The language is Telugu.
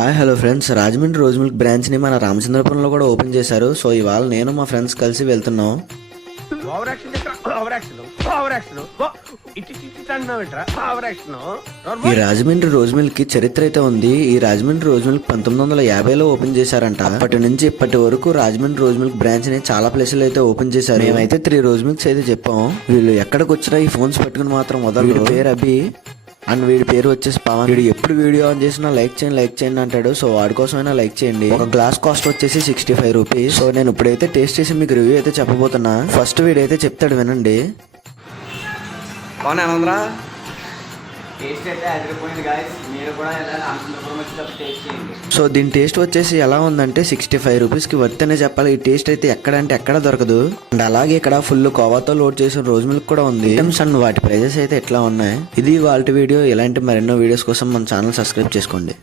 Hi hello friends, Rajahmundry rose milk బ్రాంచ్ని మన రామచంద్రపురంలో కూడా ఓపెన్ చేశారు. సో ఇవాళ నేను మా ఫ్రెండ్స్ కలిసి వెళ్తున్నాం. ఈ రాజమండ్రి రోజ్ మిల్క్ కి చరిత్ర అయితే ఉంది. ఈ రాజమండ్రి రోజ్ మిల్క్ 1950లో ఓపెన్ చేశారంట. అప్పటి నుంచి ఇప్పటి వరకు రాజమండ్రి రోజ్ మిల్క్ బ్రాంచ్ ని చాలా ప్లేసులు అయితే ఓపెన్ చేశారు. మేమైతే 3 రోజ్ మిల్క్స్ అయితే చెప్పాం. వీళ్ళు ఎక్కడికి వచ్చినా ఈ ఫోన్స్ పట్టుకుని మాత్రం వదలరు. పేరు అభి అండ్ వీడి పేరు వచ్చేసి పవన్. వీడు ఎప్పుడు వీడియో ఆన్ చేసినా లైక్ చేయండి అంటాడు. సో వాడి కోసమైనా లైక్ చేయండి. ఒక గ్లాస్ కాస్ట్ వచ్చేసి 65 రూపీస్. సో నేను ఇప్పుడైతే టేస్ట్ చేసి మీకు రివ్యూ అయితే చెప్పబోతున్నా. ఫస్ట్ వీడైతే చెప్తాడు, వినండి. సో దీని టేస్ట్ వచ్చేసి ఎలా ఉందంటే 65 రూపీస్కి వర్త్ అనే చెప్పాలి. ఈ టేస్ట్ అయితే ఎక్కడ అంటే ఎక్కడ దొరకదు. అండ్ అలాగే ఇక్కడ ఫుల్ కోవాతో లోడ్ చేసిన రోజ్ మిల్క్ కూడా ఉంది. ఐటమ్స్ అండ్ వాటి ప్రైజెస్ అయితే ఎట్లా ఉన్నాయి. ఇది వాళ్ళ వీడియో. ఇలాంటి మరెన్నో వీడియోస్ కోసం మన ఛానల్ సబ్స్క్రైబ్ చేసుకోండి.